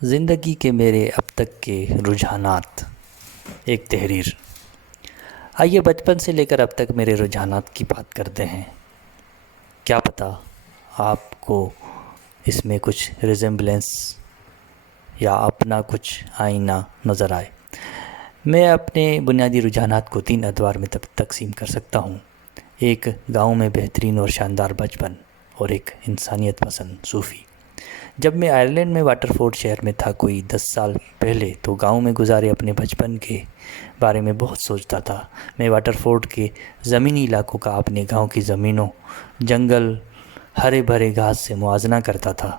زندگی کے میرے اب تک کے رجحانات، ایک تحریر۔ آئیے بچپن سے لے کر اب تک میرے رجحانات کی بات کرتے ہیں۔ کیا پتہ آپ کو اس میں کچھ ریزمبلنس یا اپنا کچھ آئینہ نظر آئے۔ میں اپنے بنیادی رجحانات کو 3 ادوار میں تقسیم کر سکتا ہوں۔ ایک گاؤں میں بہترین اور شاندار بچپن، اور ایک انسانیت پسند صوفی۔ جب میں آئرلینڈ میں واٹرفورڈ شہر میں تھا کوئی 10 سال پہلے، تو گاؤں میں گزارے اپنے بچپن کے بارے میں بہت سوچتا تھا۔ میں واٹرفورڈ کے زمینی علاقوں کا اپنے گاؤں کی زمینوں، جنگل، ہرے بھرے گھاس سے موازنہ کرتا تھا۔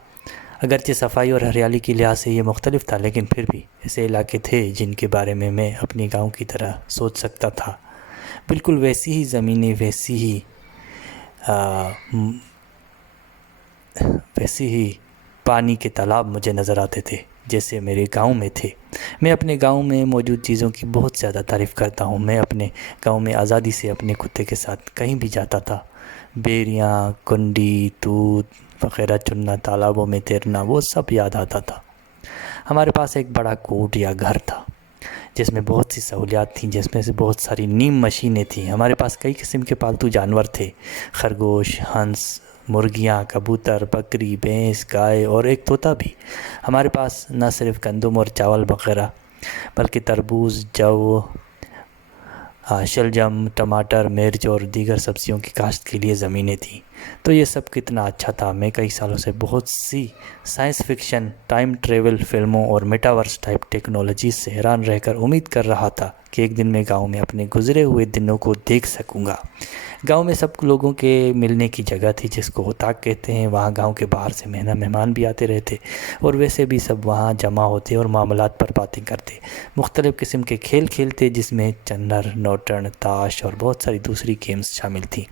اگرچہ صفائی اور ہریالی کے لحاظ سے یہ مختلف تھا، لیکن پھر بھی ایسے علاقے تھے جن کے بارے میں اپنے گاؤں کی طرح سوچ سکتا تھا۔ بالکل ویسی ہی زمینیں، ویسی ہی پانی کے تالاب مجھے نظر آتے تھے جیسے میرے گاؤں میں تھے۔ میں اپنے گاؤں میں موجود چیزوں کی بہت زیادہ تعریف کرتا ہوں۔ میں اپنے گاؤں میں آزادی سے اپنے کتے کے ساتھ کہیں بھی جاتا تھا۔ بیریاں، کنڈی، توت وغیرہ چننا، تالابوں میں تیرنا، وہ سب یاد آتا تھا۔ ہمارے پاس ایک بڑا کوٹ یا گھر تھا جس میں بہت سی سہولیات تھیں، جس میں سے بہت ساری نیم مشینیں تھیں۔ ہمارے پاس کئی قسم کے پالتو جانور تھے: خرگوش، ہنس، مرغیاں، کبوتر، بکری، بھینس، گائے اور ایک طوطا بھی۔ ہمارے پاس نہ صرف گندم اور چاول وغیرہ، بلکہ تربوز، جو، شلجم، ٹماٹر، مرچ اور دیگر سبزیوں کی کاشت کے لیے زمینیں تھیں۔ تو یہ سب کتنا اچھا تھا۔ میں کئی سالوں سے بہت سی سائنس فکشن، ٹائم ٹریول فلموں اور میٹاورس ٹائپ ٹیکنالوجیز سے حیران رہ کر امید کر رہا تھا کہ ایک دن میں گاؤں میں اپنے گزرے ہوئے دنوں کو دیکھ سکوں گا۔ گاؤں میں سب لوگوں کے ملنے کی جگہ تھی جس کو ہوتاک کہتے ہیں۔ وہاں گاؤں کے باہر سے مہمان بھی آتے رہتے، اور ویسے بھی سب وہاں جمع ہوتے اور معاملات پر باتیں کرتے، مختلف قسم کے کھیل کھیلتے جس میں چنر، نوٹن، تاش اور بہت ساری دوسری گیمز شامل تھیں۔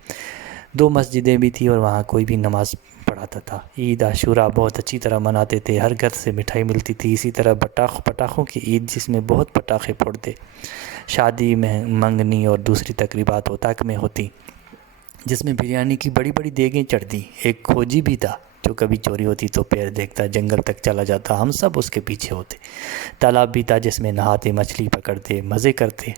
2 مسجدیں بھی تھیں اور وہاں کوئی بھی نماز پڑھاتا تھا۔ عید عاشوراء بہت اچھی طرح مناتے تھے، ہر گھر سے مٹھائی ملتی تھی۔ اسی طرح پٹاخوں کی عید جس میں بہت پٹاخے پھوڑتے، شادی، منگنی اور دوسری تقریبات ہوتاک میں ہوتی جس میں بریانی کی بڑی بڑی دیگیں چڑھتی۔ ایک کھوجی بھی تھا جو کبھی چوری ہوتی تو پیر دیکھتا، جنگل تک چلا جاتا، ہم سب اس کے پیچھے ہوتے۔ تالاب بھی تھا جس میں نہاتے، مچھلی پکڑتے، مزے کرتے۔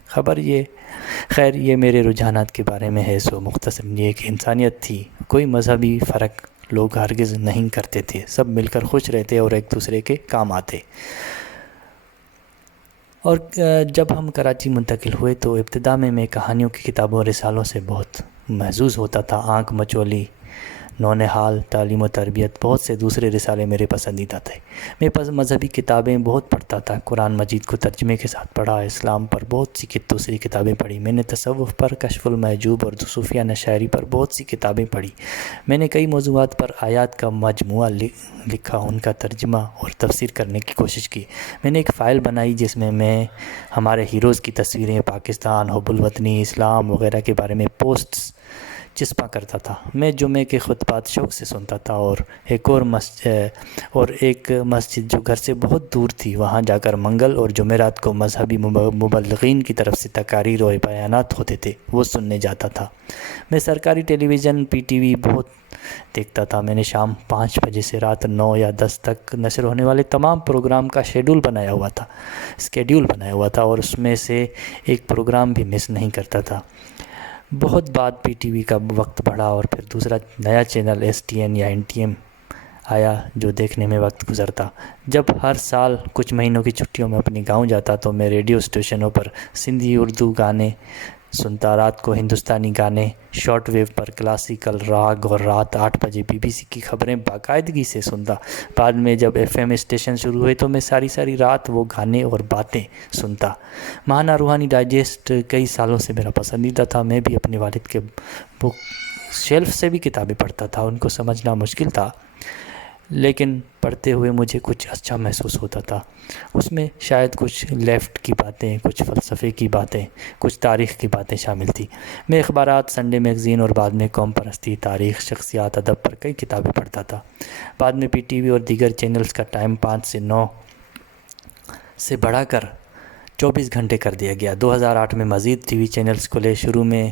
خیر یہ میرے رجحانات کے بارے میں ہے، سو مختصر یہ کہ انسانیت تھی، کوئی مذہبی فرق لوگ ہرگز نہیں کرتے تھے، سب مل کر خوش رہتے اور ایک دوسرے کے کام آتے۔ اور جب ہم کراچی منتقل ہوئے تو ابتدا میں کہانیوں کی کتابوں اور رسالوں سے بہت محظوظ ہوتا تھا۔ آنکھ مچولی، نونہال، تعلیم و تربیت، بہت سے دوسرے رسالے میرے پسندیدہ تھے۔ میں مذہبی کتابیں بہت پڑھتا تھا، قرآن مجید کو ترجمے کے ساتھ پڑھا، اسلام پر بہت سی دوسری کتابیں پڑھی۔ میں نے تصوف پر، کشف المحجوب اور صوفیانہ شاعری پر بہت سی کتابیں پڑھی۔ میں نے کئی موضوعات پر آیات کا مجموعہ لکھا، ان کا ترجمہ اور تفسیر کرنے کی کوشش کی۔ میں نے ایک فائل بنائی جس میں ہمارے ہیروز کی تصویریں، پاکستان، حب الوطنی، اسلام وغیرہ کے بارے میں پوسٹس چسپاں کرتا تھا۔ میں جمعے کے خطبات شوق سے سنتا تھا، اور ایک مسجد جو گھر سے بہت دور تھی، وہاں جا کر منگل اور جمعرات کو مذہبی مبلغین کی طرف سے تقاریر اور بیانات ہوتے تھے، وہ سننے جاتا تھا۔ میں سرکاری ٹیلی ویژن PTV بہت دیکھتا تھا۔ میں نے شام 5 بجے سے رات 9 یا 10 تک نشر ہونے والے تمام پروگرام کا اسکیڈول بنایا ہوا تھا، اور اس میں سے ایک پروگرام بھی مس نہیں کرتا تھا۔ بہت بعد PTV کا وقت بڑھا اور پھر دوسرا نیا چینل STN یا NTM آیا جو دیکھنے میں وقت گزرتا۔ جب ہر سال کچھ مہینوں کی چھٹیوں میں اپنے گاؤں جاتا تو میں ریڈیو اسٹیشنوں پر سندھی اردو گانے سنتا، رات کو ہندوستانی گانے، شارٹ ویو پر کلاسیکل راگ، اور رات 8 بجے BBC کی خبریں باقاعدگی سے سنتا۔ بعد میں جب FM اسٹیشن شروع ہوئے تو میں ساری رات وہ گانے اور باتیں سنتا۔ ماہانہ روحانی ڈائجسٹ کئی سالوں سے میرا پسندیدہ تھا۔ میں بھی اپنے والد کے بک شیلف سے بھی کتابیں پڑھتا تھا۔ ان کو سمجھنا مشکل تھا، لیکن پڑھتے ہوئے مجھے کچھ اچھا محسوس ہوتا تھا۔ اس میں شاید کچھ لیفٹ کی باتیں، کچھ فلسفے کی باتیں، کچھ تاریخ کی باتیں شامل تھیں۔ میں اخبارات، سنڈے میگزین اور بعد میں قوم پرستی، تاریخ، شخصیات، ادب پر کئی کتابیں پڑھتا تھا۔ بعد میں PTV اور دیگر چینلز کا ٹائم 5 سے 9 سے بڑھا کر 24 گھنٹے کر دیا گیا۔ 2008 میں مزید TV چینلز کھلے۔ شروع میں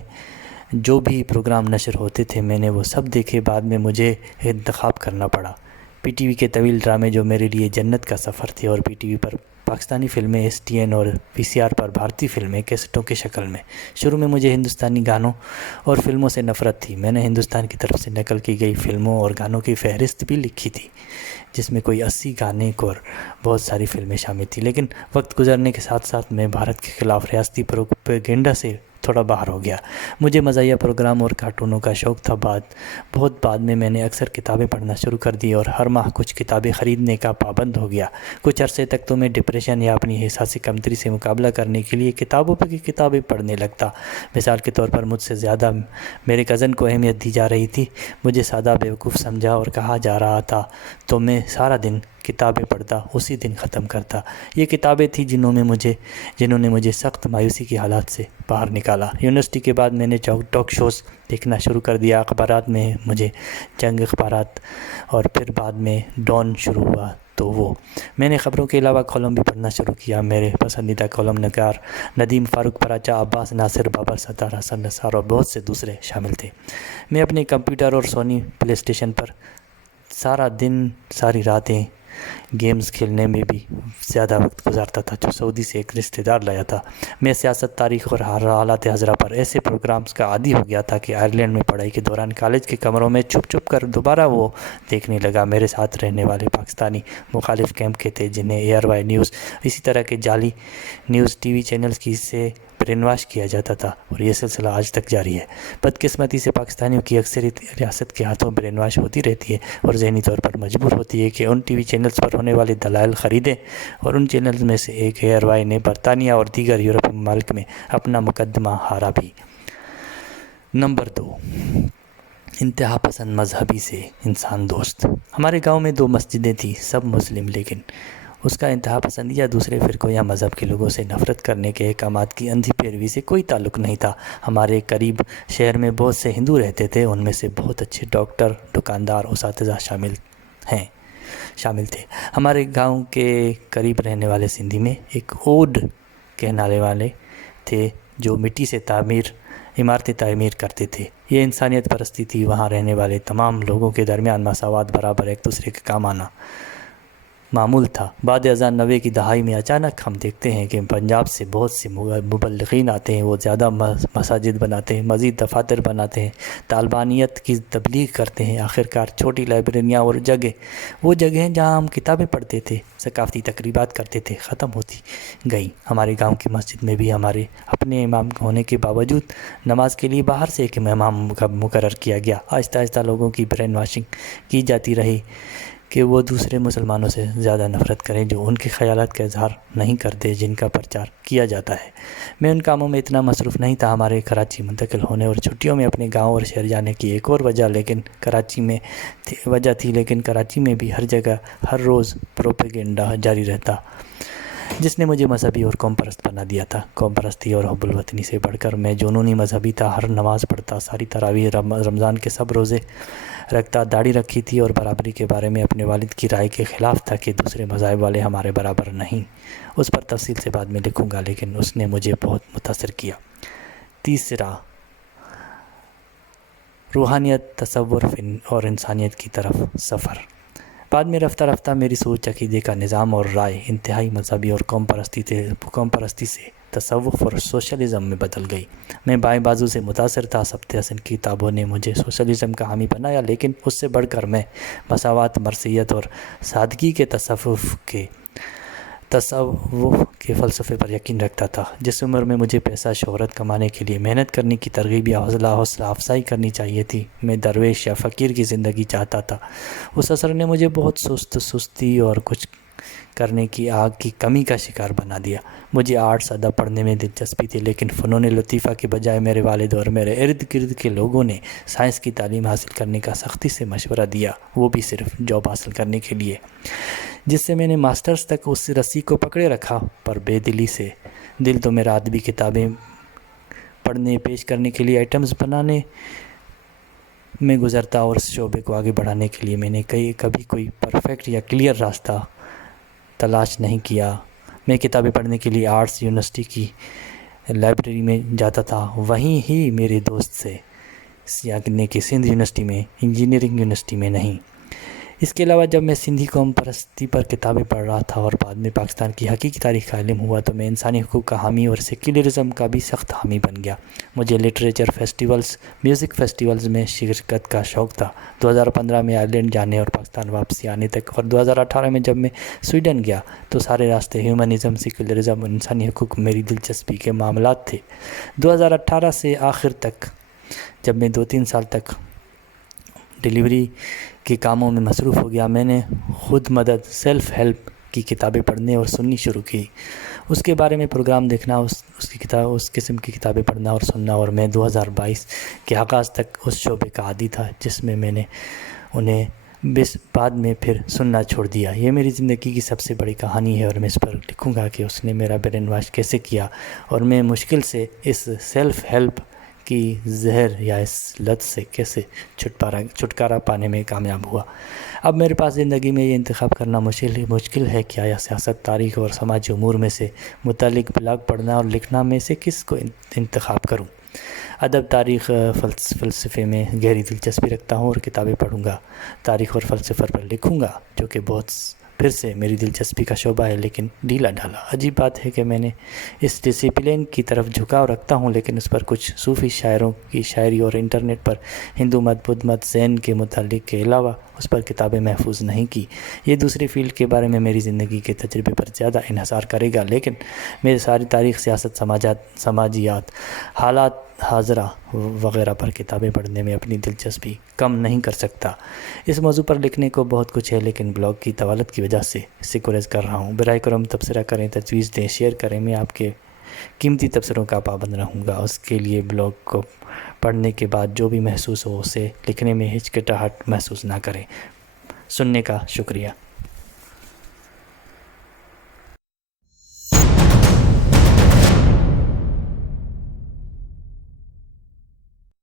جو بھی پروگرام نشر ہوتے تھے میں نے وہ سب دیکھے، بعد میں مجھے انتخاب کرنا پڑا۔ پی ٹی وی کے طویل ڈرامے جو میرے لیے جنت کا سفر تھے، اور پی ٹی وی پر پاکستانی فلمیں ایس ٹی این اور وی سی آر پر بھارتی فلمیں کیسٹوں کی شکل میں۔ شروع میں مجھے ہندوستانی گانوں اور فلموں سے نفرت تھی۔ میں نے ہندوستان کی طرف سے نقل کی گئی فلموں اور گانوں کی فہرست بھی لکھی تھی، جس میں کوئی 80 گانے اور بہت ساری فلمیں شامل تھیں، لیکن وقت گزرنے کے ساتھ ساتھ میں بھارت کے خلاف ریاستی پروپیگنڈا سے تھوڑا باہر ہو گیا۔ مجھے مزاحیہ پروگرام اور کارٹونوں کا شوق تھا۔ بہت بعد میں نے اکثر کتابیں پڑھنا شروع کر دی اور ہر ماہ کچھ کتابیں خریدنے کا پابند ہو گیا۔ کچھ عرصے تک تو میں ڈپریشن یا اپنی احساسی کمتری سے مقابلہ کرنے کے لیے کتابوں کی کتابیں پڑھنے لگتا۔ مثال کے طور پر مجھ سے زیادہ میرے کزن کو اہمیت دی جا رہی تھی۔ مجھے سادہ بیوقوف سمجھا اور کہا جا رہا تھا، تو میں سارا دن کتابیں پڑھتا، اسی دن ختم کرتا۔ یہ کتابیں تھیں جنہوں نے مجھے سخت مایوسی کی حالات سے باہر نکالا۔ یونیورسٹی کے بعد میں نے ٹاک شوز دیکھنا شروع کر دیا۔ اخبارات میں مجھے جنگ اخبارات اور پھر بعد میں ڈان شروع ہوا تو میں نے خبروں کے علاوہ کالم بھی پڑھنا شروع کیا۔ میرے پسندیدہ کالم نگار ندیم فاروق پراچا، عباس ناصر، بابر ستار، حسن نثار اور بہت سے دوسرے شامل تھے۔ میں اپنے کمپیوٹر اور سونی پلے اسٹیشن پر سارا دن ساری راتیں گیمز کھیلنے میں بھی زیادہ وقت گزارتا تھا جو سعودی سے ایک رشتہ دار لایا تھا۔ میں سیاست، تاریخ اور حالات حاضرہ پر ایسے پروگرامز کا عادی ہو گیا تھا کہ آئرلینڈ میں پڑھائی کے دوران کالج کے کمروں میں چھپ کر دوبارہ وہ دیکھنے لگا۔ میرے ساتھ رہنے والے پاکستانی مخالف کیمپ کے تھے، جنہیں ایئر وائی نیوز، اسی طرح کے جعلی نیوز ٹی وی چینلز کی سے برین واش کیا جاتا تھا، اور یہ سلسلہ آج تک جاری ہے۔ بدقسمتی سے پاکستانیوں کی اکثریت ریاست کے ہاتھوں برین واش ہوتی رہتی ہے اور ذہنی طور پر مجبور ہوتی ہے کہ ان ٹی وی چینلز پر ہونے والے دلائل خریدیں، اور ان چینلز میں سے ایک ایئر وائی نے برطانیہ اور دیگر یورپی ممالک میں اپنا مقدمہ ہارا بھی۔ نمبر 2، انتہا پسند مذہبی سے انسان دوست۔ ہمارے گاؤں میں 2 مسجدیں تھیں، سب مسلم، لیکن اس کا انتہا پسند یا دوسرے فرقوں یا مذہب کے لوگوں سے نفرت کرنے کے احکامات کی اندھی پیروی سے کوئی تعلق نہیں تھا۔ ہمارے قریب شہر میں بہت سے ہندو رہتے تھے، ان میں سے بہت اچھے ڈاکٹر، دکاندار، اساتذہ شامل تھے۔ ہمارے گاؤں کے قریب رہنے والے سندھی میں ایک اوڈ کہنے والے تھے جو مٹی سے عمارتیں تعمیر کرتے تھے۔ یہ انسانیت پرستی تھی۔ وہاں رہنے والے تمام لوگوں کے درمیان مساوات، برابر ایک دوسرے کے کام آنا معمول تھا۔ بعد ازاں 90 کی دہائی میں اچانک ہم دیکھتے ہیں کہ پنجاب سے بہت سے مبلغین آتے ہیں، وہ زیادہ مساجد بناتے ہیں، مزید دفاتر بناتے ہیں، طالبانیت کی تبلیغ کرتے ہیں۔ آخرکار چھوٹی لائبریریاں اور وہ جگہیں جہاں ہم کتابیں پڑھتے تھے، ثقافتی تقریبات کرتے تھے، ختم ہوتی گئیں۔ ہمارے گاؤں کی مسجد میں بھی ہمارے اپنے امام ہونے کے باوجود نماز کے لیے باہر سے ایک امام مقرر کیا گیا۔ آہستہ آہستہ لوگوں کی برین واشنگ کی جاتی رہی کہ وہ دوسرے مسلمانوں سے زیادہ نفرت کریں جو ان کے خیالات کا اظہار نہیں کرتے، جن کا پرچار کیا جاتا ہے۔ میں ان کاموں میں اتنا مصروف نہیں تھا۔ ہمارے کراچی منتقل ہونے اور چھٹیوں میں اپنے گاؤں اور شہر جانے کی ایک اور وجہ تھی، لیکن کراچی میں بھی ہر جگہ ہر روز پروپیگنڈا جاری رہتا، جس نے مجھے مذہبی اور قوم پرست بنا دیا تھا۔ قوم پرستی اور حب الوطنی سے بڑھ کر میں جنونی مذہبی تھا۔ ہر نماز پڑھتا، ساری تراویح، رمضان کے سب روزے رکھتا، داڑھی رکھی تھی، اور برابری کے بارے میں اپنے والد کی رائے کے خلاف تھا کہ دوسرے مذاہب والے ہمارے برابر نہیں۔ اس پر تفصیل سے بعد میں لکھوں گا، لیکن اس نے مجھے بہت متاثر کیا۔ تیسرا، روحانیت، تصور اور انسانیت کی طرف سفر۔ بعد میں رفتہ رفتہ میری سوچ، عقیدے کا نظام اور رائے انتہائی مذہبی اور قوم پرستی سے تصوف اور سوشلزم میں بدل گئی۔ میں بائیں بازو سے متاثر تھا۔ سبت حسن کی کتابوں نے مجھے سوشلزم کا حامی بنایا، لیکن اس سے بڑھ کر میں مساوات، مرثیت اور سادگی کے تصوف کے فلسفے پر یقین رکھتا تھا۔ جس عمر میں مجھے پیسہ، شہرت کمانے کے لیے محنت کرنے کی ترغیب یا حوصلہ افزائی کرنی چاہیے تھی، میں درویش یا فقیر کی زندگی چاہتا تھا۔ اس اثر نے مجھے بہت سستی اور کچھ کرنے کی آگ کی کمی کا شکار بنا دیا۔ مجھے آرٹس، ادب پڑھنے میں دلچسپی تھی، لیکن فنون لطیفہ کے بجائے میرے والد اور میرے ارد گرد کے لوگوں نے سائنس کی تعلیم حاصل کرنے کا سختی سے مشورہ دیا، وہ بھی صرف جاب حاصل کرنے کے لیے، جس سے میں نے ماسٹرز تک اس رسی کو پکڑے رکھا۔ پر بے دلی سے دل تو میرا ادبی کتابیں پڑھنے، پیش کرنے کے لیے آئٹمز بنانے میں گزرتا، اور اس شعبے کو آگے بڑھانے کے لیے میں نے کبھی کوئی پرفیکٹ یا کلیئر راستہ تلاش نہیں کیا۔ میں کتابیں پڑھنے کے لیے آرٹس یونیورسٹی کی لائبریری میں جاتا تھا، وہیں ہی میرے دوست سے، یعنی کہ سندھ یونیورسٹی میں، انجینئرنگ یونیورسٹی میں نہیں۔ اس کے علاوہ جب میں سندھی قوم پرستی پر کتابیں پڑھ رہا تھا اور بعد میں پاکستان کی حقیقی تاریخ کا علم ہوا تو میں انسانی حقوق کا حامی اور سیکولرزم کا بھی سخت حامی بن گیا۔ مجھے لٹریچر فیسٹیولز، میوزک فیسٹیولز میں شرکت کا شوق تھا۔ 2015 میں آئرلینڈ جانے اور پاکستان واپسی آنے تک اور 2018 میں جب میں سویڈن گیا تو سارے راستے ہیومنزم، سیکولرزم اور انسانی حقوق میری دلچسپی کے معاملات تھے۔ 2018 سے آخر تک جب میں 2-3 سال تک ڈیلیوری کے کاموں میں مصروف ہو گیا، میں نے خود مدد، سیلف ہیلپ کی کتابیں پڑھنے اور سننی شروع کی۔ اس کے بارے میں پروگرام دیکھنا، اس قسم کی کتابیں پڑھنا اور سننا، اور میں 2022 کے آغاز تک اس شعبے کا عادی تھا جس میں نے انہیں بعد میں پھر سننا چھوڑ دیا۔ یہ میری زندگی کی سب سے بڑی کہانی ہے اور میں اس پر لکھوں گا کہ اس نے میرا برین واش کیسے کیا اور میں مشکل سے اس سیلف ہیلپ کی زہر یا اس لت سے کیسے چھٹکارا پانے میں کامیاب ہوا۔ اب میرے پاس زندگی میں یہ انتخاب کرنا مشکل ہے کہ آیا سیاست، تاریخ اور سماجی امور میں سے متعلق بلاگ پڑھنا اور لکھنا میں سے کس کو انتخاب کروں۔ ادب، تاریخ، فلسفے میں گہری دلچسپی رکھتا ہوں اور کتابیں پڑھوں گا۔ تاریخ اور فلسفہ پر لکھوں گا جو کہ بہت پھر سے میری دلچسپی کا شعبہ ہے، لیکن ڈھیلا ڈھالا۔ عجیب بات ہے کہ میں نے اس ڈسپلن کی طرف جھکاؤ رکھتا ہوں، لیکن اس پر کچھ صوفی شاعروں کی شاعری اور انٹرنیٹ پر ہندو مت، بدھ مت، زین کے متعلق کے علاوہ اس پر کتابیں محفوظ نہیں کی۔ یہ دوسری فیلڈ کے بارے میں میری زندگی کے تجربے پر زیادہ انحصار کرے گا، لیکن میرے ساری تاریخ، سیاست، سماجیات، حالات حاضرہ وغیرہ پر کتابیں پڑھنے میں اپنی دلچسپی کم نہیں کر سکتا۔ اس موضوع پر لکھنے کو بہت کچھ ہے، لیکن بلاگ کی طوالت کی وجہ سے اسے گریز کر رہا ہوں۔ براہ کرم تبصرہ کریں، تجویز دیں، شیئر کریں۔ میں آپ کے قیمتی تبصروں کا پابند رہوں گا۔ اس کے لیے بلاگ کو پڑھنے کے بعد جو بھی محسوس ہو اسے لکھنے میں ہچکچاہٹ محسوس نہ کریں۔ سننے کا شکریہ۔